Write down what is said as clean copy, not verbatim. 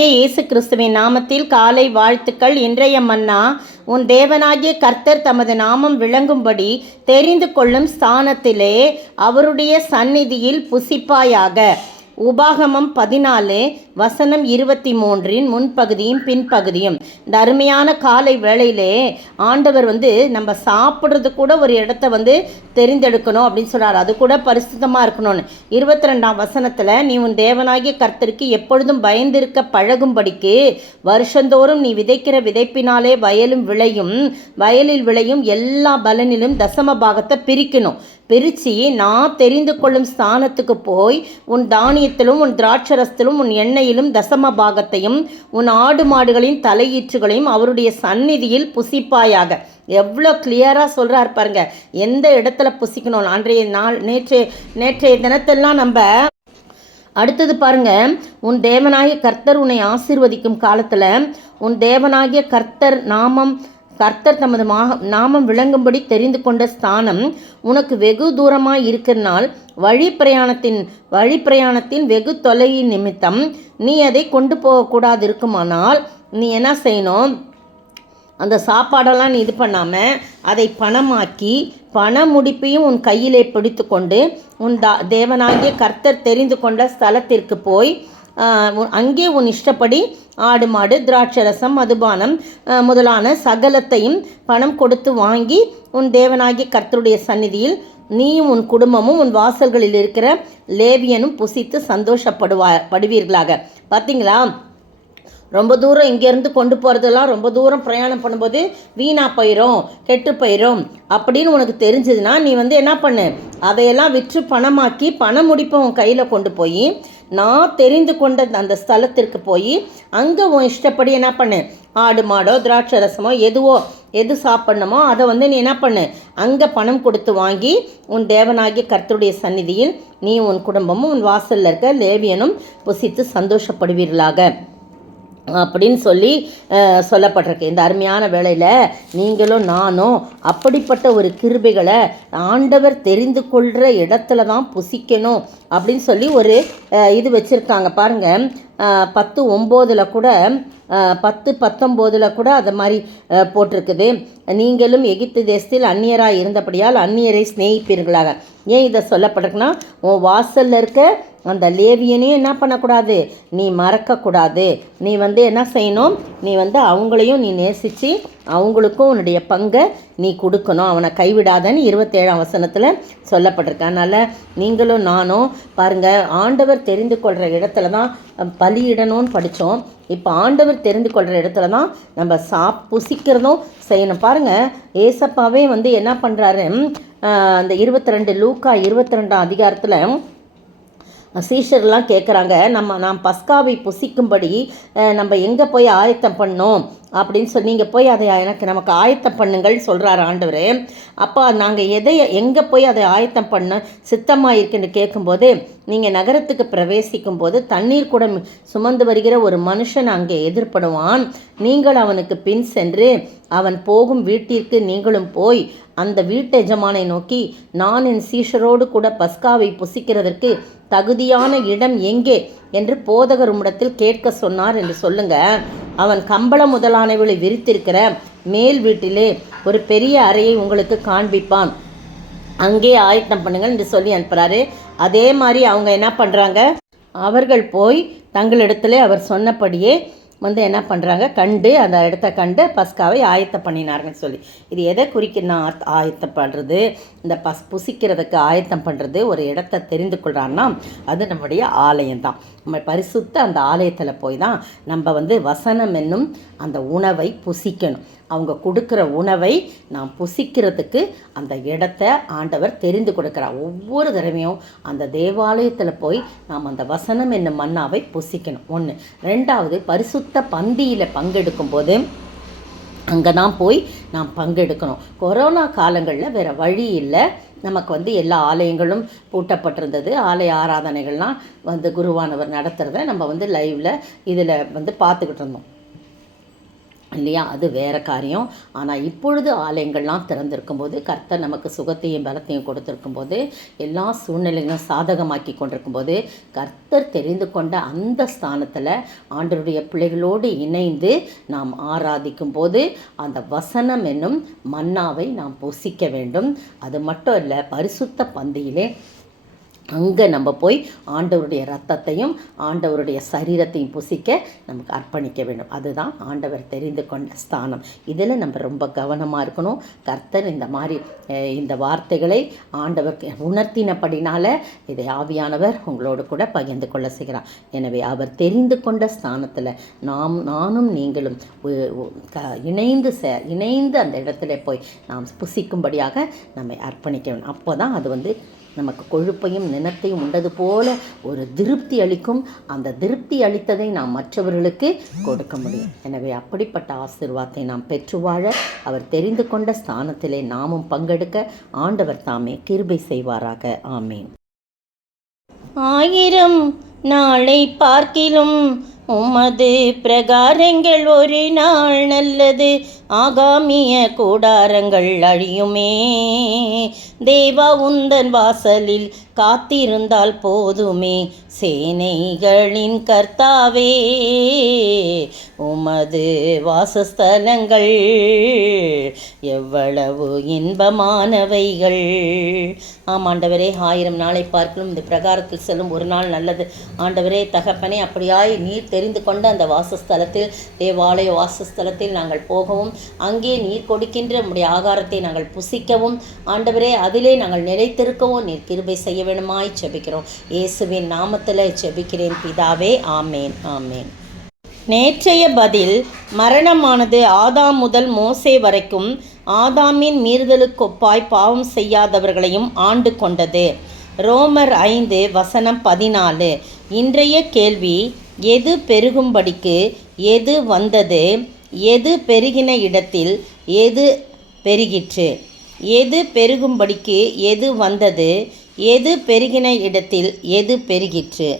கர்த்தராகிய இயேசு கிறிஸ்துவின் நாமத்தில் காலை வாழ்த்துக்கள். இன்றைய மன்னா, உன் தேவனாகிய கர்த்தர் தமது நாமம் விளங்கும்படி தெரிந்து கொள்ளும் ஸ்தானத்திலே அவருடைய சந்நிதியில் புசிப்பாயாக. உபாகமம் 14:23 முன்பகுதியும் பின்பகுதியும். இந்த அருமையான காலை வேளையிலே ஆண்டவர் நம்ம சாப்பிட்றது கூட ஒரு இடத்த தெரிந்தெடுக்கணும் அப்படின்னு சொல்கிறார். அது கூட பரிசுத்தமாக இருக்கணும்னு 22ஆம் வசனத்தில், நீ உன் தேவனாகிய கர்த்தருக்கு எப்பொழுதும் பயந்திருக்க பழகும்படிக்கு வருஷந்தோறும் நீ விதைக்கிற விதைப்பினாலே வயலில் விளையும் எல்லா பலனிலும் தசம பாகத்தை பிரித்து நான் தெரிந்து கொள்ளும் ஸ்தானத்துக்கு போய் உன் தானியத்திலும் உன் திராட்சரசத்திலும் உன் எண்ணெயிலும் தசம பாகத்தையும் உன் ஆடு மாடுகளின் தலையீற்றுகளையும் அவருடைய சந்நிதியில் புசிப்பாயாக. எவ்வளோ கிளியராக சொல்கிறார் பாருங்க, எந்த இடத்துல புசிக்கணும். நேற்றைய தினத்தெல்லாம் நம்ம அடுத்தது பாருங்க, உன் தேவனாகிய கர்த்தர் உன்னை ஆசீர்வதிக்கும் காலத்தில் உன் தேவனாகிய கர்த்தர் தமது நாமம் விளங்கும்படி தெரிந்து கொண்ட ஸ்தானம் உனக்கு வெகு தூரமாக இருக்கிறனால் வழி பிரயாணத்தின் வெகு தொலையின் நிமித்தம் நீ அதை கொண்டு போகக்கூடாது இருக்குமானால் நீ என்ன செய்யணும், அந்த சாப்பாடெல்லாம் நீ இது பண்ணாமல் அதை பணமாக்கி பண முடிப்பையும் உன் கையிலே பிடித்து கொண்டு உன் தேவனாகிய கர்த்தர் தெரிந்து கொண்ட ஸ்தலத்திற்கு போய் அங்கே உன் இஷ்டப்படி ஆடு மாடு திராட்சரசம் மதுபானம் முதலான சகலத்தையும் பணம் கொடுத்து வாங்கி உன் தேவனாகிய கர்த்தருடைய சந்நிதியில் நீயும் உன் குடும்பமும் உன் வாசல்களில் இருக்கிற லேவியனும் புசித்து சந்தோஷப்படுவீர்களாக. பார்த்தீங்களா, ரொம்ப தூரம் இங்கேருந்து கொண்டு போகிறதெல்லாம் ரொம்ப தூரம் பிரயாணம் பண்ணும்போது வீணாக போயிடும், கெட்டு போயிடும் அப்படின்னு உனக்கு தெரிஞ்சதுன்னா நீ என்ன பண்ணு, அதையெல்லாம் விற்று பணமாக்கி பண முடிப்பை உன் கையில் கொண்டு போய் நான் தெரிந்து கொண்ட அந்த ஸ்தலத்திற்கு போய் அங்கே உன் இஷ்டப்படி என்ன பண்ணு, ஆடு மாடோ திராட்சரசமோ எது சாப்பிட்ணுமோ அதை நீ என்ன பண்ணு, அங்கே பணம் கொடுத்து வாங்கி உன் தேவனாகிய கர்த்தருடைய சந்நிதியில் நீ உன் குடும்பமும் உன் வாசலில் இருக்க லேவியனும் புசித்து சந்தோஷப்படுவீர்களாக அப்படின்னு சொல்லப்பட்டிருக்கு. இந்த அருமையான வேளையில் நீங்களும் நானும் அப்படிப்பட்ட ஒரு கிருபைகளை ஆண்டவர் தெரிந்து கொள்கிற இடத்துல தான் புசிக்கணும் அப்படின்னு ஒரு இது வச்சுருக்காங்க பாருங்கள். 10:9 கூட 10:19 கூட அது மாதிரி போட்டிருக்குது. நீங்களும் எகிப்து தேசத்தில் அந்நியராக இருந்தபடியால் அந்நியரை சிநேகிப்பீர்களாக. ஏன் இதை சொல்லப்பட்டிருக்குன்னா, உன் வாசலில் இருக்க அந்த லேவியனையும் என்ன பண்ணக்கூடாது, நீ மறக்கக்கூடாது. நீ என்ன செய்யணும், நீ அவங்களையும் நீ நேசித்து அவங்களுக்கும் உன்னுடைய பங்கை நீ கொடுக்கணும், அவனை கைவிடாதன்னு 27ஆம் வசனத்தில் சொல்லப்பட்டிருக்கு. அதனால் நீங்களும் நானும் பாருங்கள், ஆண்டவர் தெரிந்து கொள்கிற இடத்துல தான் பலியிடணும்னு படித்தோம். இப்போ ஆண்டவர் தெரிந்து கொள்கிற இடத்துல தான் நம்ம புசிக்கிறதும் செய்யணும். பாருங்கள், ஏசப்பாவே என்ன பண்ணுறாரு, அந்த 22 லூக்கா 22ஆம் அதிகாரத்தில் சீஷர்லாம் கேட்குறாங்க, நாம் பஸ்காவை புசிக்கும்படி நம்ம எங்கே போய் ஆயத்தம் பண்ணோம் அப்படின்னு நீங்கள் போய் அதை நமக்கு ஆயத்தம் பண்ணுங்கள்னு சொல்கிறார் ஆண்டவர். அப்போ நாங்கள் எங்கே போய் அதை ஆயத்தம் பண்ண சித்தமாக இருக்குன்னு கேட்கும்போது, நீங்கள் நகரத்துக்கு பிரவேசிக்கும் போது தண்ணீர் கூட சுமந்து வருகிற ஒரு மனுஷன் அங்கே எதிர்படுவான். நீங்கள் அவனுக்கு பின் சென்று அவன் போகும் வீட்டிற்கு நீங்களும் போய் அந்த வீட்டு எஜமானை நோக்கி, நான் என் சீஷரோடு கூட பஸ்காவை புசிக்கிறதற்கு தகுதியான இடம் எங்கே என்று போதகர் உம்மிடத்தில் கேட்க சொன்னார் என்று சொல்லுங்க. அவன் கம்பளம் முதலானவளை விரித்திருக்கிற மேல் வீட்டிலே ஒரு பெரிய அறையை உங்களுக்கு காண்பிப்பான், அங்கே ஆயத்தம் பண்ணுங்கள் என்று சொல்லி அனுப்புகிறாரு. அதே மாதிரி அவங்க என்ன பண்ணுறாங்க, அவர்கள் போய் தங்களிடத்துல அவர் சொன்னபடியே என்ன பண்ணுறாங்க, அந்த இடத்த கண்டு பஸ்காவை ஆயத்தம் பண்ணினார்கள் சொல்லி. இது எதை குறிக்கணும், ஆயத்தம் பண்ணுறது, இந்த புசிக்கிறதுக்கு ஆயத்தம் பண்ணுறது, ஒரு இடத்த தெரிந்து கொள்கிறான்னா அது நம்முடைய ஆலயம்தான். நம்ம பரிசுத்த அந்த ஆலயத்தில் போய் தான் நம்ம வசனம் என்னும் அந்த உணவை புசிக்கணும். அவங்க கொடுக்குற உணவை நாம் புசிக்கிறதுக்கு அந்த இடத்த ஆண்டவர் தெரிந்து கொடுக்குறார். ஒவ்வொரு தடவையும் அந்த தேவாலயத்தில் போய் நாம் அந்த வசனம் என்னும் மன்னாவை புசிக்கணும். 1. 2வது, பரிசுத்த பந்தியில் பங்கெடுக்கும் போது அங்கே தான் போய் நாம் பங்கெடுக்கணும். கொரோனா காலங்களில் வேறு வழி இல்லை, நமக்கு எல்லா ஆலயங்களும் பூட்டப்பட்டிருந்தது. ஆலய ஆராதனைகள்லாம் குருவானவர் நடத்துகிறத நம்ம லைவில் இதில் பார்த்துக்கிட்டு இருந்தோம். இல்லையா? அது வேறு காரியம். ஆனால் இப்பொழுது ஆலயங்கள்லாம் திறந்திருக்கும்போது, கர்த்தர் நமக்கு சுகத்தையும் பலத்தையும் கொடுத்துருக்கும்போது, எல்லா சூழ்நிலைகளும் சாதகமாக்கி கொண்டிருக்கும்போது, கர்த்தர் தெரிந்து கொண்ட அந்த ஸ்தானத்தில் ஆண்டவருடைய பிள்ளைகளோடு இணைந்து நாம் ஆராதிக்கும் போது அந்த வசனம் என்னும் மன்னாவை நாம் புசிக்க வேண்டும். அது மட்டும் இல்லை, பரிசுத்த பந்தியிலே அங்கே நம்ம போய் ஆண்டவருடைய ரத்தத்தையும் ஆண்டவருடைய சரீரத்தையும் புசிக்க நமக்கு அர்ப்பணிக்க வேண்டும். அதுதான் ஆண்டவர் தெரிந்து கொண்ட ஸ்தானம். இதில் நம்ம ரொம்ப கவனமாக இருக்கணும். கர்த்தர் இந்த வார்த்தைகளை ஆண்டவர் உணர்த்தினபடினால இதை ஆவியானவர் உங்களோடு கூட பகிர்ந்து கொள்ள செய்கிறார். எனவே அவர் தெரிந்து கொண்ட ஸ்தானத்தில் நானும் நீங்களும் இணைந்து அந்த இடத்துல போய் நாம் புசிக்கும்படியாக நம்மை அர்ப்பணிக்க வேண்டும். அப்போ தான் அது நமக்கு கொழுப்பையும் நினத்தையும் உண்டது போல ஒரு திருப்தி அளிக்கும். அந்த திருப்தி அளித்ததை நாம் மற்றவர்களுக்கு கொடுக்க முடியும். எனவே அப்படிப்பட்ட ஆசீர்வாதத்தை நாம் பெற்று வாழ அவர் தெரிந்து கொண்ட ஸ்தானத்திலே நாமும் பங்கெடுக்க ஆண்டவர் தாமே கிருபை செய்வாராக. ஆமேன். 1000 நாளை பார்க்கிலும் உமது பிரகாரங்கள் ஒரு நாள் நல்லது. ஆகாமிய கூடாரங்கள் அழியுமே. தேவா உந்தன் வாசலில் காத்திருந்தால் போதுமே. சேனைகளின் கர்த்தாவே, உமது வாசஸ்தலங்கள் எவ்வளவு இன்பமானவைகள். ஆண்டவரே, 1000 நாளை பார்க்கலும் இந்த பிரகாரத்தில் செல்லும் ஒரு நாள் நல்லது. ஆண்டவரே தகப்பனே, அப்படியாய் நீர் தெரிந்து கொண்ட அந்த வாசஸ்தலத்தில், தேவாலய வாசஸ்தலத்தில் நாங்கள் போகவும், அங்கே நீர் கொடுக்கின்ற நம்முடைய ஆகாரத்தை நாங்கள் புசிக்கவும், ஆண்டவரே அதிலே நாங்கள் நிலைத்திருக்கவும் நீர் கிருபை செய்ய வேணுமாய் ஜெபிக்கிறோம். இயேசுவின் நாமத்தில் ஜெபிக்கிறேன் பிதாவே. ஆமேன். ஆமேன். நேற்றைய பதில், மரணமானது ஆதாம் முதல் மோசே வரைக்கும் ஆதாமின் மீறுதலுக்கொப்பாய் பாவம் செய்யாதவர்களையும் ஆண்டு கொண்டது. ரோமர் 5:14. இன்றைய கேள்வி, எது பெருகும்படிக்கு எது வந்தது? எது பெருகின இடத்தில் எது பெருகிற்று? எது பெருகும்படிக்கு எது வந்தது? எது பெருகின இடத்தில் எது பெருகிற்று?